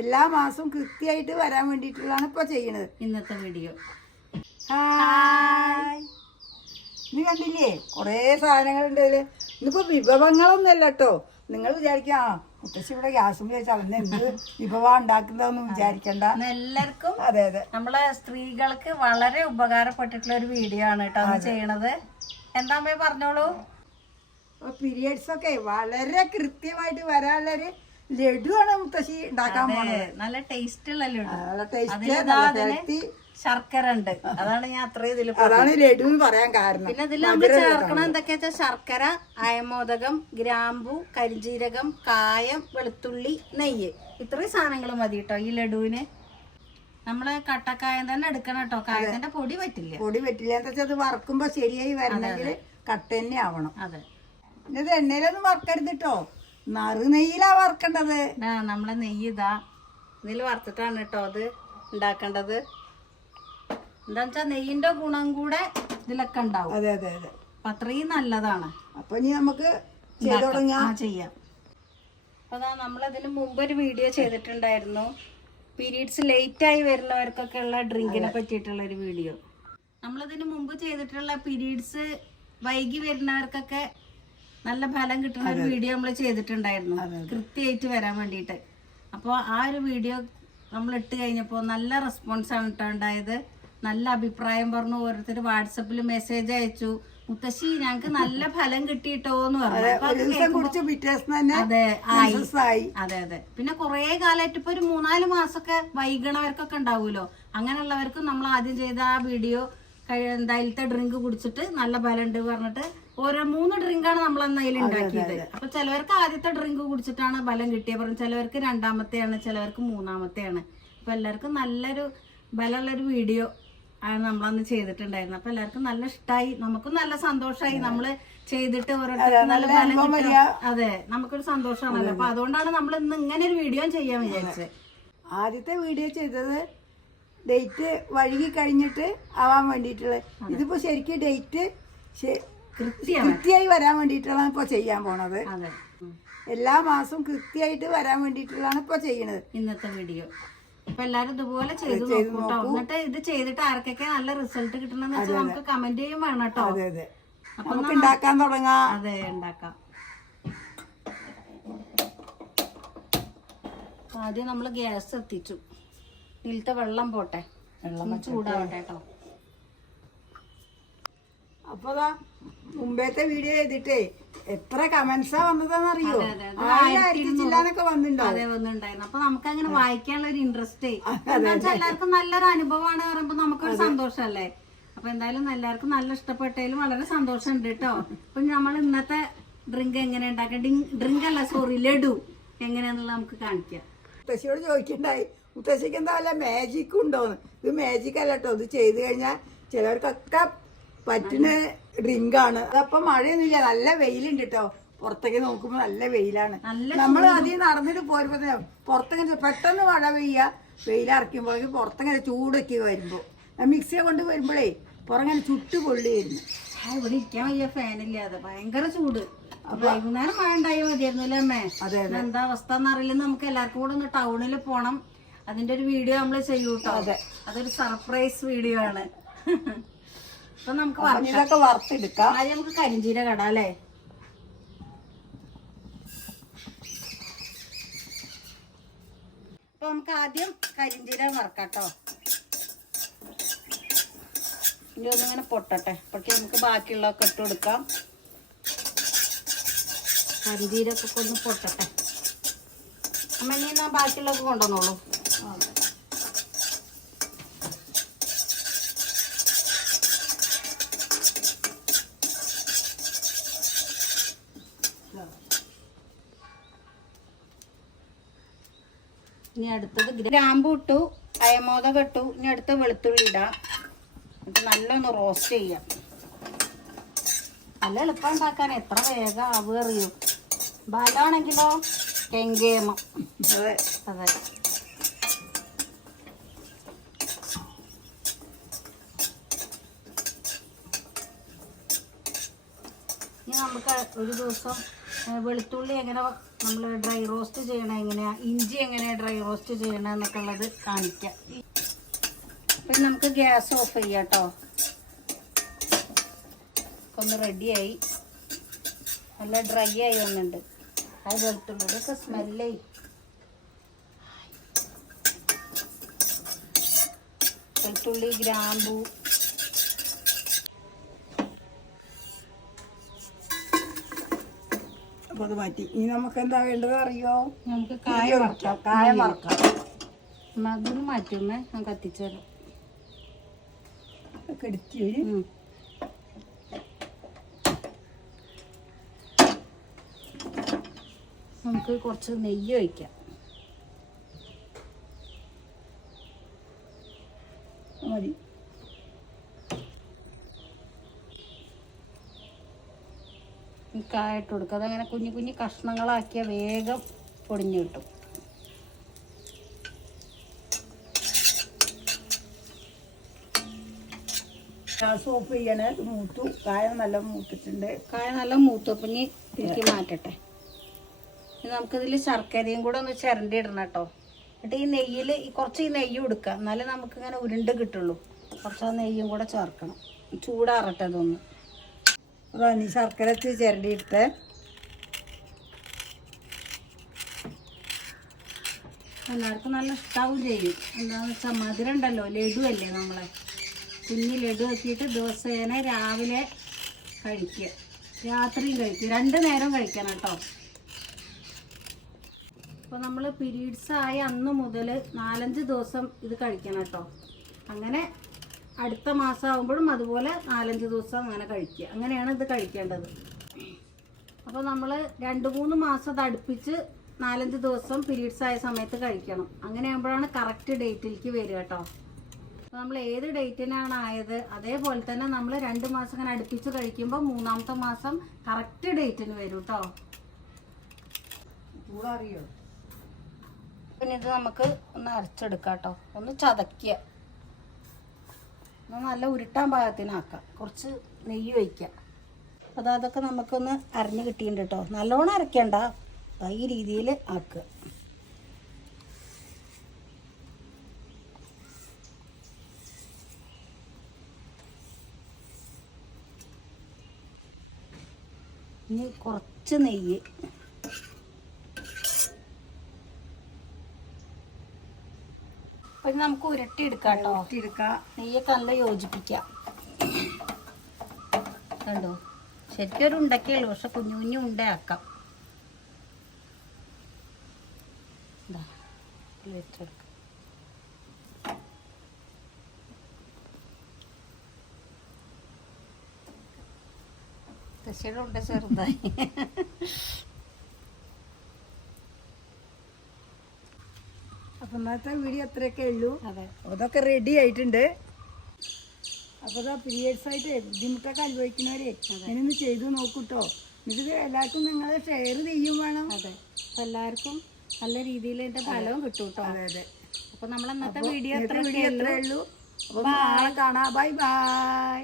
എല്ലാ മാസവും കൃത്യമായിട്ട് വരാൻ വേണ്ടിയിട്ടുള്ളതാണ് ഇപ്പൊ ചെയ്യണത്. ഇന്നത്തെ വീഡിയോ ഹായ്. നീ കണ്ടില്ലേ? കുറേ സാധനങ്ങളുണ്ട് അതിൽ. ഇന്നിപ്പോ വിഭവങ്ങളൊന്നുമല്ല കേട്ടോ. നിങ്ങൾ വിചാരിക്കുക ആ മുത്തശ്ശി ഇവിടെ ഗ്യാസും വിചാരിച്ചാൽ അവന് എന്ത് വിഭവം ഉണ്ടാക്കുന്നതെന്ന് വിചാരിക്കണ്ട. എല്ലാവർക്കും അതെ അതെ. നമ്മളെ സ്ത്രീകൾക്ക് വളരെ ഉപകാരപ്പെട്ടിട്ടുള്ള ഒരു വീഡിയോ ആണ് കേട്ടോ ചെയ്യണത്. എന്താ പറഞ്ഞോളൂ? പീരിയഡ്സ് ഒക്കെ വളരെ കൃത്യമായിട്ട് വരാനുള്ളൊരു ലഡുവാണ് മുത്തശ്ശി ഉണ്ടാക്കാൻ പോണത്. നല്ല ടേസ്റ്റ് ഉള്ള ലഡു. നല്ല ടേസ്റ്റ് ശർക്കര ഉണ്ട് അതാണ് ഞാൻ അത്രയും ഇതിൽ അതാണ് ലഡു എന്ന് പറയാൻ കാരണം. പിന്നെ ഇതിൽ നമ്മൾ ചേർക്കണം എന്തൊക്കെയാ വെച്ചാൽ ശർക്കര അയമോദകം ഗ്രാമ്പു കരിജീരകം കായം വെളുത്തുള്ളി നെയ്യ്. ഇത്രയും സാധനങ്ങൾ മതി കേട്ടോ ഈ ലഡുവിന്? നമ്മൾ കട്ടക്കായം തന്നെ എടുക്കണം കേട്ടോ. കായത്തിന്റെ പൊടി പറ്റില്ല. പൊടി പറ്റില്ല. എന്താ വെച്ചാൽ അത് വറക്കുമ്പോ ശരിയായി വരണമെങ്കിൽ കട്ട തന്നെ ആവണം. അതെ. ഇത് എണ്ണയിലൊന്നും വറക്കരുത് കേട്ടോ. നറുനെയ്യിലാ വറക്കേണ്ടത്. ആ നമ്മളെ നെയ്യ് ഇതാ. ഇതിൽ വറുത്തിട്ടാണ് കേട്ടോ അത് ഉണ്ടാക്കേണ്ടത്. എന്താന്ന് വെച്ചാൽ നെയ്യിന്റെ ഗുണം കൂടെ ഇതിലൊക്കെ ഉണ്ടാവും. അതെ അതെ അതെ. അപ്പൊ അത്രയും നല്ലതാണ്. അപ്പൊ ഇനി നമുക്ക് ചെയ്ത് തുടങ്ങാം. ആ ചെയ്യാം. അപ്പൊ ഇതിന് മുമ്പ് ഒരു വീഡിയോ ചെയ്തിട്ടുണ്ടായിരുന്നു. പീരീഡ്സ് ലേറ്റ് ആയി വരുന്നവർക്കൊക്കെ ഉള്ള ഡ്രിങ്കിനെ പറ്റിയിട്ടുള്ള ഒരു വീഡിയോ. നമ്മളിതിന് മുമ്പ് ചെയ്തിട്ടുള്ള പീരീഡ്സ് വൈകി വരുന്നവർക്കൊക്കെ നല്ല ഫലം കിട്ടുന്ന ഒരു വീഡിയോ നമ്മൾ ചെയ്തിട്ടുണ്ടായിരുന്നു. കൃത്യമായിട്ട് വരാൻ വേണ്ടിയിട്ട്. അപ്പോൾ ആ ഒരു വീഡിയോ നമ്മൾ ഇട്ട് കഴിഞ്ഞപ്പോൾ നല്ല റെസ്പോൺസ് ആണ് കേട്ടോ ഉണ്ടായത്. നല്ല അഭിപ്രായം പറഞ്ഞു. ഓരോരുത്തർ വാട്സപ്പിൽ മെസ്സേജ് അയച്ചു. മുത്തശ്ശി ഞങ്ങൾക്ക് നല്ല ഫലം കിട്ടിയിട്ടോ എന്ന് പറഞ്ഞു. അതെ അതെ അതെ പിന്നെ കൊറേ കാലമായിട്ട് ഇപ്പൊ ഒരു മൂന്നാൽ മാസമൊക്കെ വൈകണവർക്കൊക്കെ ഉണ്ടാവുമല്ലോ അങ്ങനെയുള്ളവർക്ക് നമ്മൾ ആദ്യം ചെയ്ത ആ വീഡിയോ എന്തായാലത്തെ ഡ്രിങ്ക് കുടിച്ചിട്ട് നല്ല ഫലം ഉണ്ട് പറഞ്ഞിട്ട് ഓരോ മൂന്ന് ഡ്രിങ്ക് ആണ് നമ്മൾ അന്ന് അതിൽ ഉണ്ടാക്കിയത്. അപ്പൊ ചിലവർക്ക് ആദ്യത്തെ ഡ്രിങ്ക് കുടിച്ചിട്ടാണ് ബലം കിട്ടിയത് പറഞ്ഞു ചിലവർക്ക് രണ്ടാമത്തെയാണ് ചിലവർക്ക് മൂന്നാമത്തെയാണ്. അപ്പൊ എല്ലാവർക്കും നല്ലൊരു ബലമുള്ളൊരു വീഡിയോ ആണ് നമ്മളന്ന് ചെയ്തിട്ടുണ്ടായിരുന്നത്. അപ്പൊ എല്ലാവർക്കും നല്ല ഇഷ്ടമായി നമുക്കും നല്ല സന്തോഷമായി നമ്മൾ ചെയ്തിട്ട് ഓരോരുത്തർക്കും നല്ല ഫലം അതെ നമുക്കൊരു സന്തോഷമാണല്ലോ. അപ്പൊ അതുകൊണ്ടാണ് നമ്മൾ ഇന്ന് ഇങ്ങനെ ഒരു വീഡിയോ ചെയ്യാൻ വിചാരിച്ചത്. ആദ്യത്തെ വീഡിയോ ചെയ്തത് ഡേറ്റ് വഴുകി കഴിഞ്ഞിട്ട് ആവാൻ വേണ്ടിയിട്ടുള്ളത്. ഇതിപ്പോ ശരിക്കും ഡേറ്റ് കൃത്യമായി. വരാൻ വേണ്ടിയിട്ടുള്ള ഇപ്പൊ ചെയ്യാൻ പോണത്. എല്ലാ മാസവും കൃത്യമായിട്ട് വരാൻ വേണ്ടിയിട്ടുള്ളതാണ് ഇപ്പൊ ചെയ്യണത്. ഇന്നത്തെ വീഡിയോ. അപ്പൊ എല്ലാരും ഇതുപോലെ ചെയ്ത് നോക്കൂട്ടോ എന്നിട്ട് ഇത് ചെയ്തിട്ട് ആർക്കൊക്കെ നല്ല റിസൾട്ട് കിട്ടണമെന്ന് വെച്ചാൽ നമുക്ക് കമന്റ് ചെയ്യും വേണം കേട്ടോ അതെ അതെ. നമുക്ക് ഉണ്ടാക്കാൻ തുടങ്ങാം. അതെ ഉണ്ടാക്കാം. ആദ്യം നമ്മൾ ഗ്യാസ് എത്തിച്ചു. ഇതിലത്തെ വെള്ളം പോട്ടെ. വെള്ളം ചൂടാവട്ടെ കേട്ടോ അപ്പൊ മുമ്പത്തെ വീഡിയോ ചെയ്തിട്ടേ എത്ര കമന്റ്സാ വന്നതെന്നറിയോ? ആയിരം അതെ വന്നിട്ടുണ്ടായിരുന്നു. അപ്പൊ നമുക്ക് അങ്ങനെ വായിക്കാനുള്ള ഒരു ഇൻട്രസ്റ്റ് എല്ലാവർക്കും നല്ലൊരു അനുഭവമാണ് പറയുമ്പോ നമുക്കൊരു സന്തോഷല്ലേ അപ്പൊ എന്തായാലും എല്ലാവർക്കും നല്ല ഇഷ്ടപ്പെട്ടതിലും വളരെ സന്തോഷമുണ്ട് കേട്ടോ അപ്പൊ നമ്മൾ ഇന്നത്തെ ഡ്രിങ്ക് എങ്ങനെ ഉണ്ടാക്കാം ഡ്രിങ്ക് അല്ല സോറി ലഡു എങ്ങനെയാന്നുള്ളത് നമുക്ക് കാണിക്കാം. മുത്തശ്ശിയോട് ചോദിക്കണ്ടായി മുത്തശ്ശിക്ക് എന്താ വല്ല മാജിക് ഉണ്ടോന്ന്? ഇത് മാജിക് അല്ല കേട്ടോ ഇത് ചെയ്ത് കഴിഞ്ഞാൽ ചിലവർക്കൊക്കെ പറ്റുന്ന ഡ്രിങ്ക് ആണ് അതപ്പം മഴയൊന്നുമില്ല നല്ല വെയിലുണ്ട് കേട്ടോ പുറത്തേക്ക് നോക്കുമ്പോൾ നല്ല വെയിലാണ്. നമ്മൾ ആദ്യം നടന്നിട്ട് പോരുമ്പോ പുറത്തങ്ങനെ പെട്ടെന്ന് മഴ പെയ്യുക വെയിലിറക്കുമ്പോഴേക്കും പുറത്തങ്ങനെ ചൂടൊക്കെ വരുമ്പോൾ മിക്സിയെ കൊണ്ട് വരുമ്പോഴേ പുറങ്ങനെ ചുട്ടു പൊള്ളിയായിരുന്നു ഇവിടെ ഇരിക്കാൻ വയ്യ. ഫാനില്ലാതെ ഭയങ്കര ചൂട്. വൈകുന്നേരം മഴ ഉണ്ടായി മതിയായിരുന്നു അല്ലേ അമ്മേ? എന്താ അവസ്ഥ എന്നറിയില്ല. നമുക്ക് എല്ലാവർക്കും കൂടെ ഒന്ന് ടൗണിൽ പോണം. അതിന്റെ ഒരു വീഡിയോ നമ്മൾ ചെയ്യൂട്ടോ? അതൊരു സർപ്രൈസ് വീഡിയോ ആണ്. അപ്പൊ നമുക്ക് ഇതൊക്കെ വറുത്തെടുക്കാം. ആദ്യം നമുക്ക് കരിഞ്ചീര കട അല്ലേ? അപ്പൊ നമുക്ക് ആദ്യം കരിഞ്ചീര വറക്കാട്ടോ ഇനി ഒന്നിങ്ങനെ പൊട്ടട്ടെ. പൊട്ടി നമുക്ക് ബാക്കിയുള്ളതൊക്കെ ഇട്ട് കൊടുക്കാം. കരിഞ്ചീരൊക്കെ ഒന്ന് പൊട്ടട്ടെ. അമ്മ ഇനി ബാക്കിയുള്ളതൊക്കെ കൊണ്ടുവന്നോളൂ. ഇനി അടുത്തത് ഗ്രാമ്പു ഇട്ടു അയമോദകം ഇട്ടു ഇനി അടുത്ത വെളുത്തുള്ളി ഇടാം. എന്നിട്ട് നല്ലൊന്ന് റോസ്റ്റ് ചെയ്യാം. നല്ല എളുപ്പം ഉണ്ടാക്കാൻ എത്ര വേഗം ആവുക അറിയൂ ബാലാണെങ്കിലോ കെങ്കേമം അതെ. അതെ. ഇനി നമുക്ക് ഒരു ദിവസം വെളുത്തുള്ളി എങ്ങനെ നമ്മൾ ഡ്രൈ റോസ്റ്റ് ചെയ്യണ എങ്ങനെയാ? ഇഞ്ചി എങ്ങനെയാ ഡ്രൈ റോസ്റ്റ് ചെയ്യണ എന്നൊക്കെ ഉള്ളത് കാണിക്കാം. അപ്പം നമുക്ക് ഗ്യാസ് ഓഫ് ചെയ്യാം കേട്ടോ ഒന്ന് റെഡിയായി. നല്ല ഡ്രൈ ആയി വന്നിട്ടുണ്ട്. അത് വെളുത്തുള്ളൂ ഇതൊക്കെ സ്മെല്ലായി വെളുത്തുള്ളി ഗ്രാമ്പൂ അപ്പൊ അത് മാറ്റി. ഇനി നമുക്ക് എന്താ വേണ്ടത് അറിയോ? നമുക്ക് കായ വറക്കാം. കായ മറക്കാം അതൊന്ന് മാറ്റുമേ ഞാൻ കത്തിച്ചേരാം. കെടുത്തി ഒരു നമുക്ക് കുറച്ച് നെയ്യ് ഒഴിക്കാം മതി ഇട്ട് കൊടുക്കുക അതങ്ങനെ കുഞ്ഞു കുഞ്ഞു കഷ്ണങ്ങളാക്കിയ വേഗം പൊടിഞ്ഞു കിട്ടും. ഗ്യാസ് ഓഫ് ചെയ്യണേ. മൂത്തു. കായ നല്ല മൂത്തിട്ടുണ്ട്. കായ നല്ല മൂത്തു. അപ്പം ഇനി ഇതിലേക്ക് മാറ്റട്ടെ. നമുക്കിതിൽ ശർക്കരയും കൂടെ ഒന്ന് ചിരണ്ടി ഇടണം കേട്ടോ. എന്നിട്ട് ഈ നെയ്യിൽ ഈ കുറച്ച് ഈ നെയ്യ് കൊടുക്കുക. എന്നാലേ നമുക്കിങ്ങനെ ഉരുണ്ട് കിട്ടുള്ളൂ. കുറച്ച് ആ നെയ്യും കൂടെ ചേർക്കണം. ചൂടാറട്ടെ ഇതൊന്ന് അതാ ഈ ശർക്കര വെച്ച് ചിരണ്ടിയിട്ട് എല്ലാവർക്കും നല്ല ഇഷ്ടാവും ചെയ്യും. എന്താണെന്ന് വെച്ചാൽ മധുരം ഉണ്ടല്ലോ ലഡു അല്ലേ നമ്മളെ? കുഞ്ഞ് ലഡു ആക്കിയിട്ട് ദിവസേന രാവിലെ കഴിക്കുക രാത്രിയും കഴിക്കുക രണ്ട് നേരം കഴിക്കണം കേട്ടോ. അപ്പോൾ നമ്മൾ പീരീഡ്സ് ആയ അന്ന് മുതൽ നാലഞ്ച് ദിവസം ഇത് കഴിക്കണം കേട്ടോ. അങ്ങനെ അടുത്ത മാസം ആകുമ്പോഴും അതുപോലെ നാലഞ്ച് ദിവസം അങ്ങനെ കഴിക്കുക. അങ്ങനെയാണ് ഇത് കഴിക്കേണ്ടത്. അപ്പോൾ നമ്മൾ രണ്ട് മൂന്ന് മാസം അത് അടുപ്പിച്ച് നാലഞ്ച് ദിവസം പീരീഡ്സ് ആയ സമയത്ത് കഴിക്കണം. അങ്ങനെ ആകുമ്പോഴാണ് കറക്റ്റ് ഡേറ്റിലേക്ക് വരിക കേട്ടോ. അപ്പോൾ നമ്മൾ ഏത് ഡേറ്റിനാണ് ആയത്? അതേപോലെ തന്നെ നമ്മൾ രണ്ട് മാസം അങ്ങനെ അടുപ്പിച്ച് കഴിക്കുമ്പോൾ മൂന്നാമത്തെ മാസം കറക്റ്റ് ഡേറ്റിന് വരും കേട്ടോ. ചൂടറിയോ? പിന്നെ ഇത് നമുക്ക് ഒന്ന് അരച്ചെടുക്കാം കേട്ടോ. ഒന്ന് ചതക്കുക ഒന്ന് നല്ല ഉരുട്ടാൻ പാകത്തിനാക്കാം. കുറച്ച് നെയ്യ് ഒഴിക്കാം. അപ്പോൾ അതൊക്കെ നമുക്കൊന്ന് അരഞ്ഞ് കിട്ടിയിട്ടുണ്ട് കേട്ടോ നല്ലോണം അരയ്ക്കണ്ട. ഈ രീതിയിൽ ആക്കുക. ഇനി കുറച്ച് നെയ്യ് അപ്പൊ ഇത് നമുക്ക് ഉരുട്ടി എടുക്കാം കേട്ടോ. ഉരുട്ടിയെടുക്കാം നെയ്യൊക്കെ നല്ല യോജിപ്പിക്കാം. കണ്ടോ? ശരിക്കും ഒരു ഉണ്ടക്കേ ഉള്ളൂ പക്ഷെ കുഞ്ഞു കുഞ്ഞു ഉണ്ടയാക്കാം. വെച്ചെടുക്കാം. ശശിയുടെ ഉണ്ട ചെറുതായി. അപ്പൊ ഇന്നത്തെ വീഡിയോ അത്രയൊക്കെ ഉള്ളൂ. അതെ. അതൊക്കെ റെഡി ആയിട്ടുണ്ട്. അപ്പോൾ ഇതാ പീരിയഡ്സ് ആയിട്ട് ബുദ്ധിമുട്ടൊക്കെ അനുഭവിക്കുന്നവരെ ഇങ്ങനെയൊന്ന് ചെയ്തു നോക്കൂട്ടോ ഇത് എല്ലാവർക്കും നിങ്ങൾ ഷെയർ ചെയ്യും വേണം. അതെ. അപ്പൊ എല്ലാവർക്കും നല്ല രീതിയിൽ എന്റെ ഫലവും കിട്ടും കേട്ടോ അതെ അതെ. അപ്പൊ നമ്മൾ ഇന്നത്തെ വീഡിയോ എത്ര വീഡിയോ അത്രേ ഉള്ളൂ. അപ്പോൾ നാളെ കാണാം. Bye bye.